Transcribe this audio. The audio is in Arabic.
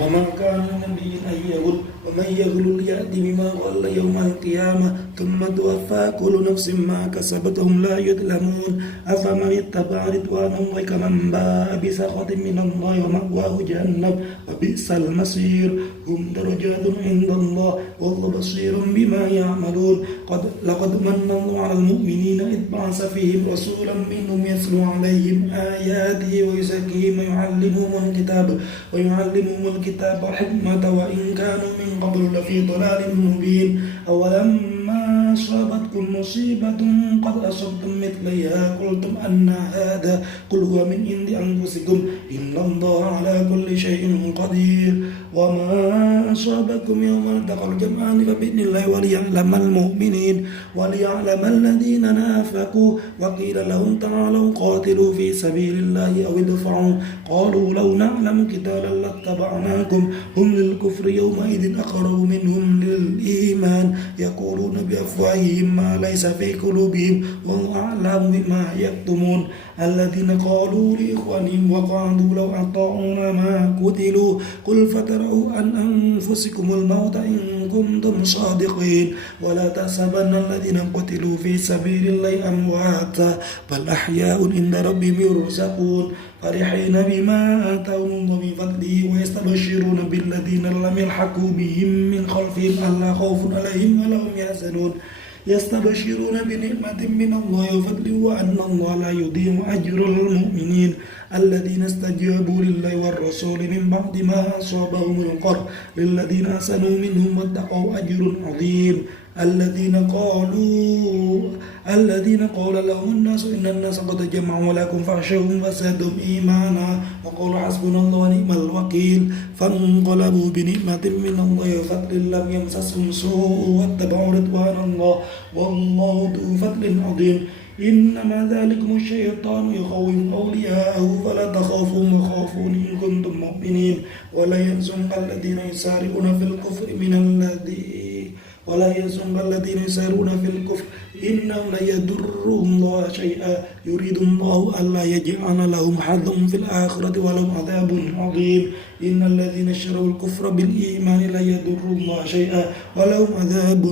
وما كان لنبي أن يغل ومن يغل يأت بما غل يوم القيامة ثم توفى كل نفس ما كسبت هم لا يظلمون أفمن اتبع رضوانه وكمن باء بسخط من الله ومأواه جهنم وبئس المصير هم درجات عند الله والله بصير بما يعملون لقد من الله على المؤمنين إذ بعث فيهم رسولا منهم يتلو عليهم آياته ويزكيهم ويعلمهم الكتاب والحكمة وإن كانوا من قبل لفي ضلال مبين أولما أصابتكم مصيبة قد أصبتم مثليها قلتم أن هذا قل هو من عند أنفسكم إن الله على كل شيء قدير وما أصابكم يوم التقى الجمعان فبإذن الله وليعلم المؤمنين وليعلم الذين نافقوا وقيل لهم تعالوا قاتلوا في سبيل الله أو ادفعوا قالوا لو نعلم قتالا لاتبعناكم هم للكفر يومئذ أقرب منهم للإيمان يقولون بأفواههم ما ليس في قلوبهم والله أعلم بما يكتمون الذين قالوا لإخوانهم وقعدوا لو أطاعونا ما قتلوا قل فتروا عن أنفسكم الموت إن كنتم صادقين ولا تحسبن الذين قتلوا في سبيل الله أمواتا بل أحياء عند ربهم يرزقون فرحين بما آتاهم من فضله ويستبشرون بالذين لم يلحقوا بهم من خلفهم ألا خوف عليهم ولا هم يحزنون يستبشرون بنعمة من الله وفضل وأن الله لا يضيع أجر المؤمنين الذين استجابوا لله والرسول من بعد ما أصابهم القرح للذين أحسنوا منهم واتقوا أجر عظيم الذين قال لهم الناس إن الناس قد جمعوا لكم فاخشوهم فزادهم إيمانا وقالوا حسبنا الله ونعم الوكيل فانقلبوا بنعمة من الله وفضل لم يمسسهم سوء واتبعوا رضوان الله والله ذو فضل عظيم إنما ذلكم الشيطان يخوف أولياءه فلا تخافوهم وخافون إن كنتم مؤمنين ولا يحزنك الذين يسارعون في الكفر إنهم لا يضرهم الله شيئا يريد الله ألا يجعل لهم حظا في الآخرة ولهم عذاب عظيم إن الذين اشتروا الكفر بالإيمان لا يضرهم الله شيئا ولهم عذاب